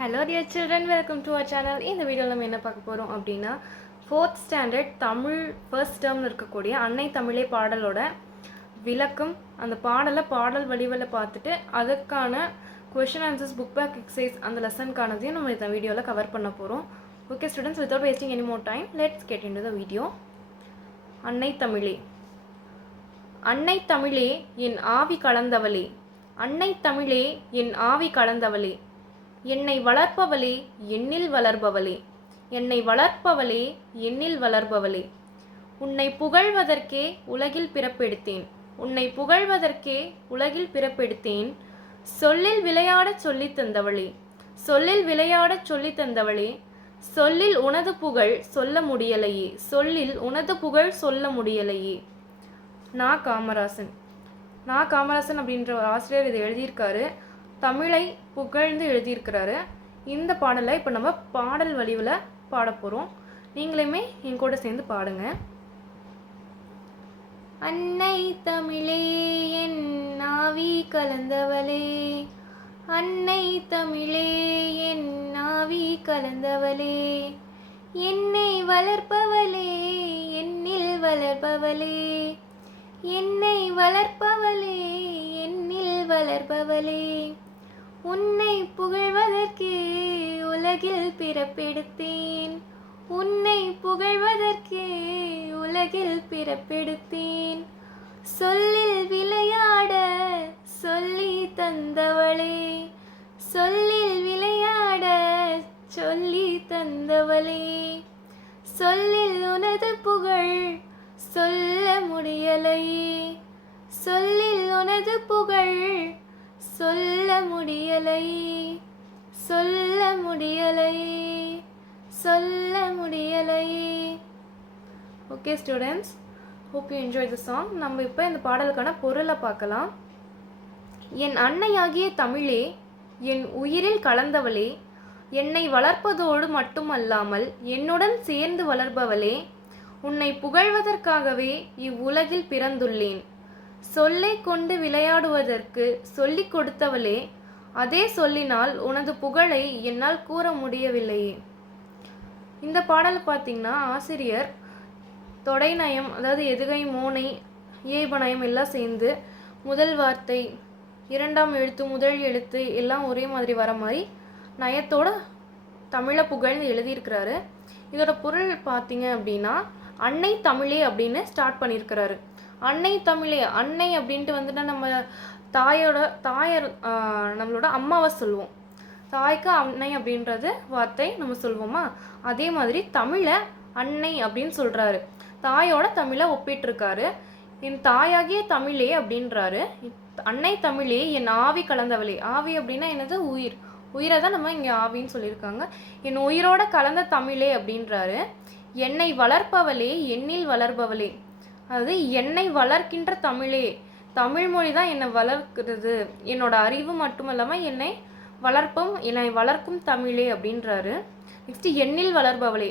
Hello dear children welcome to our channel இந்த வீடியோவில் நம்ம என்ன பார்க்க போகிறோம் அப்படின்னா ஃபோர்த் ஸ்டாண்டர்ட் தமிழ் ஃபர்ஸ்ட் டேர்மில் இருக்கக்கூடிய அன்னை தமிழே பாடலோட விளக்கம். அந்த பாடலை பாடல் வடிவில் பார்த்துட்டு அதுக்கான question answers book back exercise அந்த லெசனுக்கானதையும் நம்ம இந்த வீடியோவில் கவர் பண்ண போகிறோம் okay students without wasting any more time let's get in the video அன்னை தமிழே. அன்னை தமிழே என் ஆவி கலந்தவளே. அன்னை தமிழே என் ஆவி கலந்தவளே. என்னை வளர்ப்பவளே என்னில் வளர்பவளே. என்னை வளர்ப்பவளே என்னில் வளர்பவளே. உன்னை புகழ்வதற்கே உலகில் பிறப்பெடுத்தேன். உன்னை புகழ்வதற்கே உலகில் பிறப்பெடுத்தேன். சொல்லில் விளையாடச் சொல்லித் தந்தவளே. சொல்லில் விளையாடச் சொல்லித் தந்தவளே. சொல்லில் உனது புகழ் சொல்ல முடியலையே. சொல்லில் உனது புகழ் சொல்ல முடியலையே. நா. காமராசன். நா. காமராசன் அப்படின்ற ஒரு ஆசிரியர் இதை எழுதியிருக்காரு. தமிழை புகழ்ந்து எழுதியிருக்கிறாரு. இந்த பாடலை இப்போ நம்ம பாடல் வடிவில் பாட போகிறோம் நீங்களுமே என் கூட சேர்ந்து பாடுங்க. அன்னை தமிழே என் நாவி கலந்தவளே. அன்னை தமிழே என் நாவி கலந்தவளே. என்னை வளர்ப்பவளே என்னில் வளர்ப்பவளே. என்னை வளர்ப்பவளே என்னில் வளர்ப்பவளே. உன்னை புகழ்வதற்கே உலகில் பிறப்பெடுத்தேன். உன்னை புகழ்வதற்கே உலகில் பிறப்பெடுத்தேன். சொல்லில் விளையாட சொல்லி தந்தவளே. சொல்லில் விளையாட சொல்லி தந்தவளே. சொல்லில் உனது புகழ் சொல்ல முடியலையே. சொல்லில் உனது புகழ் சொல்ல முடியலை. சொல்ல முடியலை. சொல்ல முடியலை. Okay students hope you enjoy the song நம்ம இப்போ இந்த பாடலுக்கான பொருளை பார்க்கலாம். என் அன்னையாகிய தமிழே என் உயிரில் கலந்தவளே என்னை வளர்ப்பதோடு மட்டுமல்லாமல் என்னுடன் சேர்ந்து வளர்பவளே உன்னை புகழ்வதற்காகவே இவ்வுலகில் பிறந்துள்ளேன். சொல்லை கொண்டு விளையாடுவதற்கு சொல்லிக் கொடுத்தவளே அதே சொல்லினால் உனது புகழை என்னால் கூற முடியவில்லையே. இந்த பாடல் பார்த்தீங்கன்னா ஆசிரியர் தொடைநயம் அதாவது எதுகை மோனை இயைபநயம் எல்லாம் சேர்ந்து முதல் வார்த்தை இரண்டாம் எழுத்து முதல் எழுத்து எல்லாம் ஒரே மாதிரி வர மாதிரி நயத்தோட தமிழை புகழ்ந்து எழுதியிருக்கிறாரு. இதோட பொருள் பார்த்தீங்க அப்படின்னா அன்னை தமிழே அப்படின்னு ஸ்டார்ட் பண்ணியிருக்கிறாரு அன்னை தமிழே அன்னை அப்படின்ட்டு வந்துட்டு நம்ம தாயோட தாயர் நம்மளோட அம்மாவை சொல்லுவோம். தாய்க்கு அன்னை அப்படின்றது வார்த்தை நம்ம சொல்லுவோமா? அதே மாதிரி தமிழை அன்னை அப்படின்னு சொல்கிறாரு தாயோட தமிழை ஒப்பிட்டிருக்காரு. என் தாயாகிய தமிழே அப்படின்றாரு. அன்னை தமிழே என் ஆவி கலந்தவளே. ஆவி அப்படின்னா என்னது? உயிர். உயிரை தான் நம்ம இங்கே ஆவின்னு சொல்லியிருக்காங்க. என் உயிரோட கலந்த தமிழே அப்படின்றாரு. என்னை வளர்ப்பவளே என்னில் வளர்பவளே. அதாவது என்னை வளர்க்கின்ற தமிழே. தமிழ்மொழி தான் என்னை வளர்க்கிறது. என்னோட அறிவு மட்டும் இல்லாமல் என்னை வளர்ப்பும் என்னை வளர்க்கும் தமிழே அப்படின்றாரு. நெக்ஸ்ட்டு எண்ணில் வளர்பவளே.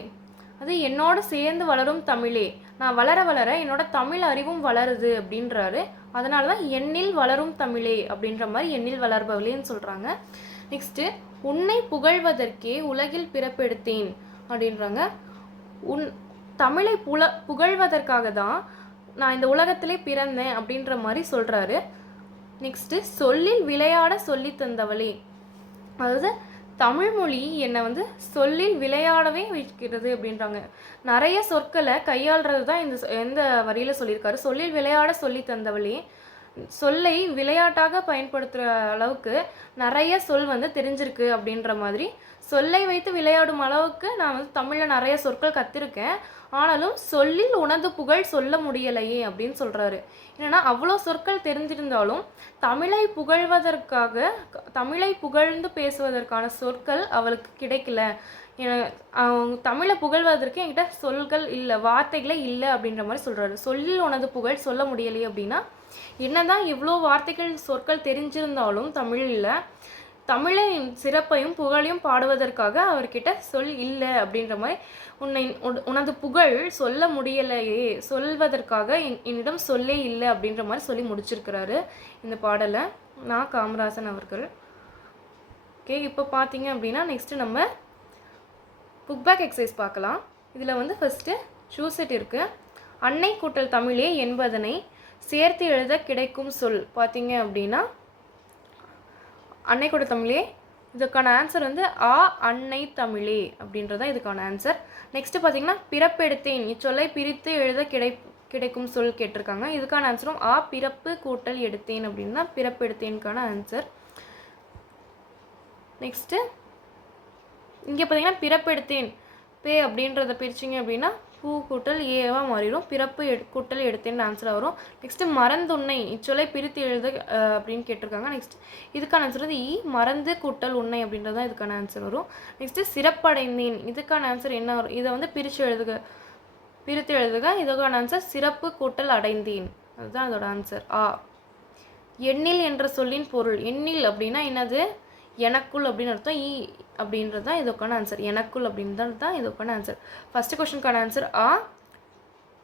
அது என்னோட சேர்ந்து வளரும் தமிழே. நான் வளர வளர என்னோட தமிழ் அறிவும் வளருது அப்படின்றாரு. அதனால தான் எண்ணில் வளரும் தமிழே அப்படின்ற மாதிரி எண்ணில் வளர்பவளேன்னு சொல்கிறாங்க நெக்ஸ்ட்டு உன்னை புகழ்வதற்கே உலகில் பிறப்பெடுத்தேன் அப்படின்றாங்க. உன் தமிழை புல புகழ்வதற்காக தான் நான் இந்த உலகத்திலே பிறந்தேன் அப்படின்ற மாதிரி சொல்கிறாரு நெக்ஸ்ட்டு சொல்லில் விளையாட சொல்லி தந்தவளே. அதாவது தமிழ் மொழி என்னை வந்து சொல்லில் விளையாடவே வைக்கிறது அப்படின்றாங்க. நிறைய சொற்களை கையாளுறது தான் இந்த சொ- எந்த வரியில் சொல்லியிருக்காரு? சொல்லில் விளையாட சொல்லி தந்தவளே. சொல்லை விளையாட்டாக பயன்படுத்துகிற அளவுக்கு நிறைய சொல் வந்து தெரிஞ்சிருக்கு அப்படின்ற மாதிரி. சொல்லை வைத்து விளையாடும் அளவுக்கு நான் வந்து தமிழில் நிறைய சொற்கள் கற்றுருக்கேன் ஆனாலும் சொல்லில் உணர்ந்து புகழ் சொல்ல முடியலையே அப்படின்னு சொல்கிறாரு என்னன்னா அவ்வளோ சொற்கள் தெரிஞ்சிருந்தாலும் தமிழை புகழ்வதற்காக தமிழை புகழ்ந்து பேசுவதற்கான சொற்கள் அவளுக்கு கிடைக்கல. அவங்க தமிழை புகழ்வதற்கு என்கிட்ட சொல்கள் இல்லை வார்த்தைகளே இல்லை அப்படின்ற மாதிரி சொல்கிறாரு சொல்லில் உனது புகழ் சொல்ல முடியலையே அப்படின்னா என்னதான் இவ்வளோ வார்த்தைகள் சொற்கள் தெரிஞ்சிருந்தாலும் தமிழில் தமிழின் சிறப்பையும் புகழையும் பாடுவதற்காக அவர்கிட்ட சொல் இல்லை அப்படின்ற மாதிரி உன்னை உன்- உனது புகழ் சொல்ல முடியலையே சொல்வதற்காக என்- என்னிடம் சொல்லே இல்லை அப்படின்ற மாதிரி சொல்லி முடிச்சிருக்கிறாரு இந்த பாடலை நான் காமராசன் அவர்கள். ஓகே இப்போ பார்த்தீங்க அப்படின்னா நெக்ஸ்ட்டு நம்ம புக் பேக் எக்ஸசைஸ் பார்க்கலாம் இதில் வந்து ஃபஸ்ட்டு சூசெட் இருக்குது அன்னை கூட்டல் தமிழே என்பதனை சேர்த்து எழுத கிடைக்கும் சொல். பார்த்தீங்க அப்படின்னா அன்னை கூட தமிழே இதுக்கான ஆன்சர் வந்து ஆ அன்னை தமிழே அப்படின்றது தான் இதுக்கான ஆன்சர் நெக்ஸ்ட்டு பார்த்தீங்கன்னா பிறப்பெடுத்தேன். இச்சொல்லை பிரித்து எழுத கிடை கிடைக்கும் சொல் கேட்டிருக்காங்க. இதுக்கான ஆன்சரும் ஆ பிறப்பு கூட்டல் எடுத்தேன் அப்படின்னா தான் பிறப்பெடுத்தேனுக்கான ஆன்சர் நெக்ஸ்ட்டு இங்கே பார்த்தீங்கன்னா பிறப்பெடுத்தேன். பே அப்படின்றத பிரிச்சிங்க அப்படின்னா பூ கூட்டல் ஏவா மாறிடும். பிறப்பு எடு கூட்டல் எடுத்தேன்னு ஆன்சர் வரும். நெக்ஸ்ட்டு மறந்துண்ணை இச்சொல்லை பிரித்து எழுத அப்படின்னு கேட்டிருக்காங்க. நெக்ஸ்ட் இதுக்கான ஆன்சர் வந்து இ மறந்து கூட்டல் உண்மை அப்படின்றது தான் இதுக்கான ஆன்சர் வரும். நெக்ஸ்ட்டு சிறப்படைந்தேன் இதுக்கான ஆன்சர் என்ன வரும்? இதை வந்து பிரித்து எழுதுக பிரித்து எழுதுக. இதுக்கான ஆன்சர் சிறப்பு கூட்டல் அடைந்தேன். அதுதான் அதோட ஆன்சர் ஆ. எண்ணில் என்ற சொல்லின் பொருள். எண்ணில் அப்படின்னா என்னது? எனக்குள் அப்படின்னு அர்த்தம் ஈ அப்படின்றது தான் இதுக்கான ஆன்சர் எனக்குள் அப்படின்றது தான் இதுக்கான ஆன்சர் ஃபஸ்ட்டு கொஷனுக்கான ஆன்சர் ஆ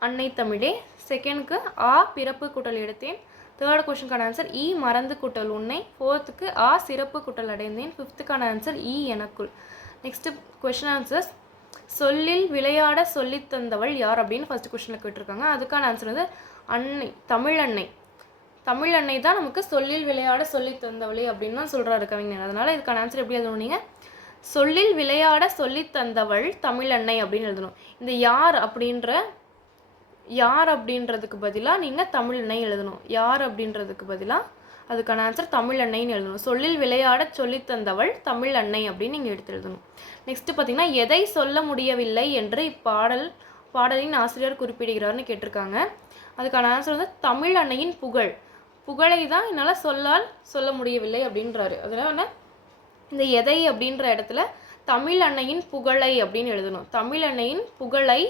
அன்னை தமிழே. செகண்டுக்கு ஆ பிறப்பு கூட்டல் எடுத்தேன். தேர்ட் கொஷனுக்கான ஆன்சர் இ மறந்து கூட்டல் உன்னை. ஃபோர்த்துக்கு ஆ சிறப்பு கூட்டல் அடைந்தேன். ஃபிஃப்த்துக்கான ஆன்சர் இ எனக்குள். நெக்ஸ்ட்டு கொஷின் ஆன்சர்ஸ் சொல்லில் விளையாட சொல்லித் தந்தவள் யார் அப்படின்னு ஃபஸ்ட்டு கொஷனில் கேட்டிருக்காங்க. அதுக்கான ஆன்சர் வந்து அன்னை தமிழ் அன்னை. தமிழ் அன்னை தான் நமக்கு சொல்லில் விளையாட சொல்லித் தந்தவளே அப்படின்னு தான் சொல்கிறாரு கவிஞர். அதனால் இதுக்கான ஆன்சர் எப்படி எழுதணும் நீங்கள் சொல்லில் விளையாட சொல்லித் தந்தவள் தமிழ் அன்னை அப்படின்னு எழுதணும். இந்த யார் அப்படின்ற யார் அப்படின்றதுக்கு பதிலாக நீங்கள் தமிழ் அன்னை எழுதணும். யார் அப்படின்றதுக்கு பதிலாக அதுக்கான ஆன்சர் தமிழ் அன்னைன்னு எழுதணும். சொல்லில் விளையாட சொல்லி தந்தவள் தமிழ் அன்னை அப்படின்னு நீங்கள் எடுத்து எழுதணும். நெக்ஸ்ட்டு பார்த்தீங்கன்னா எதை சொல்ல முடியவில்லை என்று இப்பாடல் பாடலின் ஆசிரியர் குறிப்பிடுகிறார்னு கேட்டிருக்காங்க. அதுக்கான ஆன்சர் வந்து தமிழ் அன்னையின் புகழ். புகழை தான் என்னால் சொல்லால் சொல்ல முடியவில்லை அப்படின்றாரு. அதனால இந்த எதை அப்படின்ற இடத்துல தமிழ் அன்னையின் புகழை அப்படின்னு எழுதணும். தமிழ் அன்னையின் புகழை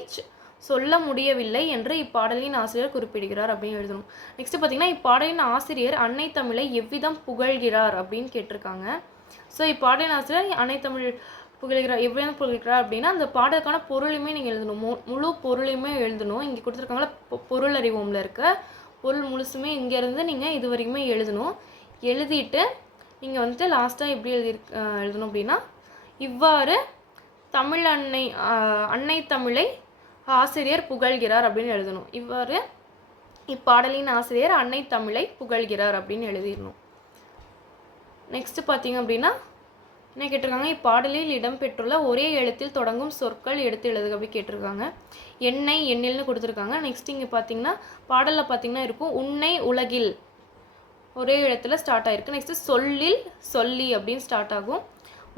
சொல்ல முடியவில்லை என்று இப்பாடலின் ஆசிரியர் குறிப்பிடுகிறார் அப்படின்னு எழுதணும். நெக்ஸ்ட் பார்த்தீங்கன்னா இப்பாடலின் ஆசிரியர் அன்னை தமிழை எவ்விதம் புகழ்கிறார் அப்படின்னு கேட்டிருக்காங்க. ஸோ இப்பாடலின் ஆசிரியர் அன்னை தமிழ் புகழ்கிறார் எவ்விதம் புகழ்கிறார் அப்படின்னா அந்த பாடலுக்கான பொருளுமே நீங்கள் எழுதணும். மு முழு பொருளையுமே எழுதணும். இங்கே கொடுத்துருக்காங்களா பொருள் அறிவோம்ல இருக்க. பொருள் முழுசுமே இங்கேருந்து நீங்கள் இது வரைக்குமே எழுதணும். எழுதிட்டு நீங்கள் வந்துட்டு லாஸ்ட்டாக எப்படி எழுதி எழுதணும் அப்படின்னா இவ்வாறு தமிழ் அன்னை அன்னை தமிழை ஆசிரியர் புகழ்கிறார் அப்படின்னு எழுதணும். இவ்வாறு இப்பாடலின் ஆசிரியர் அன்னை தமிழை புகழ்கிறார் அப்படின்னு எழுதிடணும். நெக்ஸ்ட்டு பார்த்தீங்க அப்படின்னா என்ன கேட்டிருக்காங்க? இப்பாடலில் இடம்பெற்றுள்ள ஒரே எழுத்தில் தொடங்கும் சொற்கள் எடுத்து எழுதுக அப்படி கேட்டிருக்காங்க. எண்ணெய் எண்ணில்னு கொடுத்துருக்காங்க. நெக்ஸ்ட் இங்கே பார்த்தீங்கன்னா பாடலில் பார்த்தீங்கன்னா இருக்கும் உன்னை உலகில். ஒரே இடத்துல ஸ்டார்ட் ஆகிருக்கு நெக்ஸ்ட்டு சொல்லில் சொல்லி அப்படின்னு ஸ்டார்ட் ஆகும்.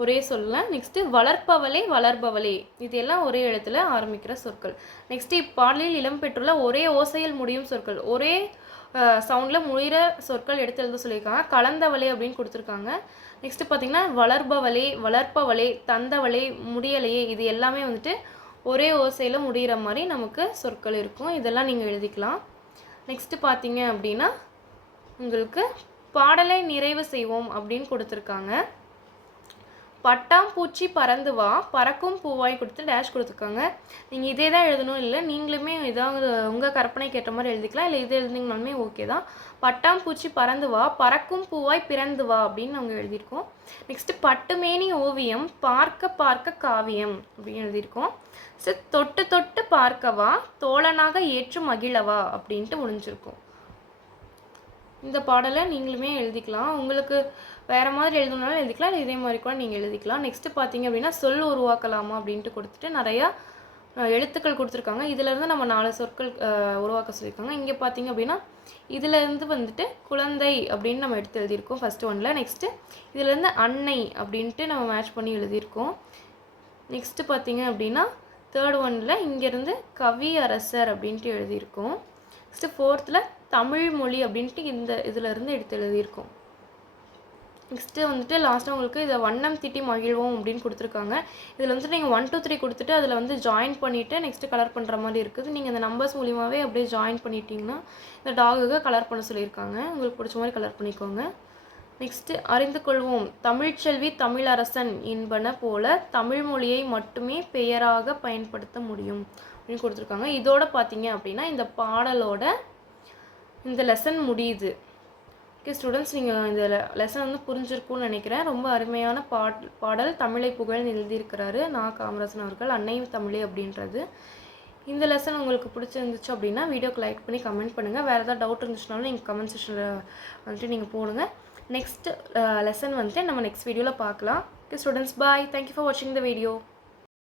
ஒரே சொல்ல நெக்ஸ்ட்டு வளர்ப்பவளே வளர்பவளே. இது எல்லாம் ஒரே இடத்துல ஆரம்பிக்கிற சொற்கள். நெக்ஸ்ட்டு இப்பாடலில் இடம்பெற்றுள்ள ஒரே ஓசையில் முடியும் சொற்கள். ஒரே சவுண்டில் முடிகிற சொற்கள் எடுத்து எழுத சொல்லியிருக்காங்க. கலந்தவளே அப்படின்னு கொடுத்துருக்காங்க. நெக்ஸ்ட்டு பார்த்தீங்கன்னா வளர்பவளே வளர்ப்பவளே தந்தவளே முடியலையே இது எல்லாமே வந்துட்டு ஒரே ஓசையில் முடிகிற மாதிரி நமக்கு சொற்கள் இருக்கும். இதெல்லாம் நீங்கள் எழுதிக்கலாம். நெக்ஸ்ட்டு பார்த்தீங்க அப்படின்னா உங்களுக்கு பாடலை நிறைவு செய்வோம் அப்படின்னு கொடுத்துருக்காங்க. பட்டாம்பூச்சி பறந்து வா பறக்கும் பூவாய் கொடுத்து டேஷ் கொடுத்துருக்காங்க நீங்கள் இதே தான் எழுதணும் இல்லை நீங்களுமே ஏதாவது உங்கள் கற்பனைக்கு ஏற்ற மாதிரி எழுதிக்கலாம் இல்லை இது எழுதிங்கனாலுமே ஓகே தான். பட்டாம்பூச்சி பறந்து வா பறக்கும் பூவாய் பிறந்து வா அப்படின்னு நாங்கள் எழுதியிருக்கோம். நெக்ஸ்ட்டு பட்டுமேனி ஓவியம் பார்க்க பார்க்க காவியம் அப்படின்னு எழுதியிருக்கோம். சரி தொட்டு தொட்டு பார்க்கவா தோழனாக ஏற்று மகிழவா அப்படின்ட்டு முடிஞ்சிருக்கும். இந்த பாடலை நீங்களுமே எழுதிக்கலாம். உங்களுக்கு வேறு மாதிரி எழுதணுனாலும் எழுதிக்கலாம் இல்லை இதே மாதிரி கூட நீங்கள் எழுதிக்கலாம். நெக்ஸ்ட்டு பார்த்தீங்க அப்படின்னா சொல் உருவாக்கலாமா? அப்படின்ட்டு கொடுத்துட்டு நிறையா எழுத்துக்கள் கொடுத்துருக்காங்க. இதிலேருந்து நம்ம நாலு சொற்கள் உருவாக்க சொல்லியிருக்காங்க. இங்கே பார்த்தீங்க அப்படின்னா இதிலேருந்து வந்துட்டு குழந்தை அப்படின்னு நம்ம எடுத்து எழுதியிருக்கோம் ஃபஸ்ட்டு ஒன்றில் நெக்ஸ்ட்டு இதுலேருந்து அன்னை அப்படின்ட்டு நம்ம மேட்ச் பண்ணி எழுதியிருக்கோம். நெக்ஸ்ட்டு பார்த்தீங்க அப்படின்னா தேர்ட் ஒனில் இங்கேருந்து கவி அரசர் அப்படின்ட்டு எழுதியிருக்கோம். நெக்ஸ்ட்டு ஃபோர்த்தில் தமிழ் மொழி அப்படின்ட்டு இந்த இதுலேருந்து எடுத்து எழுதியிருக்கோம். நெக்ஸ்ட்டு வந்துட்டு லாஸ்ட்டாக உங்களுக்கு இதை வண்ணம் திட்டி மகிழ்வோம் அப்படின்னு கொடுத்துருக்காங்க. இதில் வந்துட்டு நீங்கள் ஒன் டூ த்ரீ கொடுத்துட்டு அதில் வந்து ஜாயின் பண்ணிவிட்டு நெக்ஸ்ட்டு கலர் பண்ணுற மாதிரி இருக்குது. நீங்கள் இந்த நம்பர்ஸ் மூலியமாகவே அப்படியே ஜாயின் பண்ணிட்டீங்கன்னா இந்த டாகுக்கு கலர் பண்ண சொல்லியிருக்காங்க. உங்களுக்கு பிடிச்ச மாதிரி கலர் பண்ணிக்கோங்க. நெக்ஸ்ட்டு அறிந்து கொள்வோம். தமிழ்ச்செல்வி தமிழரசன் என்பன போல தமிழ் மொழியை மட்டுமே பெயராக பயன்படுத்த முடியும் அப்படின்னு கொடுத்துருக்காங்க. இதோட பார்த்தீங்க அப்படின்னா இந்த பாடலோட இந்த லெசன் முடியுது. ஓகே ஸ்டூடெண்ட்ஸ் நீங்கள் இந்த லெசன் வந்து புரிஞ்சிருக்கும்னு நினைக்கிறேன். ரொம்ப அருமையான பாட் பாடல் தமிழை புகழ்னு எழுதியிருக்கிறாரு நா. காமராசன் அவர்கள் அன்னையும் தமிழே அப்படின்றது. இந்த லெசன் உங்களுக்கு பிடிச்சிருந்துச்சு அப்படின்னா வீடியோக்கு லைக் பண்ணி கமெண்ட் பண்ணுங்கள் வேறு ஏதாவது டவுட் இருந்துச்சுனாலும் நீங்கள் கமெண்ட் செக்ஷனில் வந்துட்டு நீங்கள் போடுங்க. நெக்ஸ்ட் லெசன் வந்துட்டு நம்ம நெக்ஸ்ட் வீடியோவில் பார்க்கலாம். Okay students bye thank you for வாட்சிங் த வீடியோ